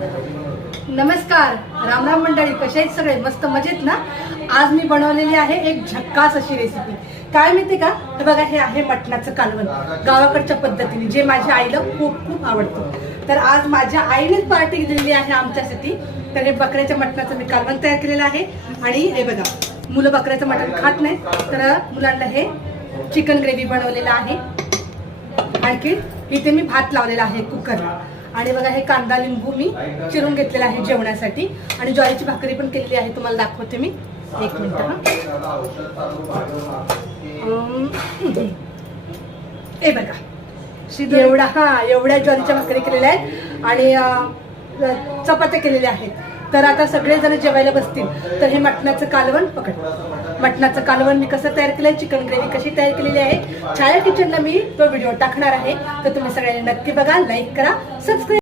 नमस्कार, राम राम मंडळी, कसे आहेत सगळे? मस्त मजेत ना? आज मी बनवलेली आहे एक झक्कास अशी रेसिपी. काय माहिती का? तर बघा, हे आहे मटणाचं कालवण गावाकडच्या पद्धतीने, जे माझ्या आईला खूप खूप आवडतं. तर आज माझ्या आईनेच पार्टी दिलेली आहे आमच्यासाठी. तर हे बकऱ्याच्या मटणाचं मी कालवण तयार केलेलं आहे. आणि हे बघा, मुलं बकऱ्याचं मटण खात नाही, तर मुलांना हे चिकन ग्रेव्ही बनवलेलं आहे. आणखी इथे मी भात लावलेला आहे कुकरला. आणि बघा, हे कांदा लिंबू मी चिरून घेतलेला आहे जेवणासाठी. आणि ज्वारीची भाकरी पण केलेली आहे, तुम्हाला दाखवते मी. एक मिनिट हे बघा, एवढ्या ज्वारीच्या भाकरी केलेल्या आहेत आणि चपात्या केलेल्या आहेत. तर आता सगळेजण जेवायला बसतील. तर हे मटणाचं कालवण मटणाचं कालवण मी कसं तयार केलंय, चिकन ग्रेव्ही कशी तयार केलेली आहे, छाया किचनला मी तो व्हिडिओ टाकणार आहे. तर तुम्ही सगळ्यांनी नक्की बघा, लाईक करा, सबस्क्राईब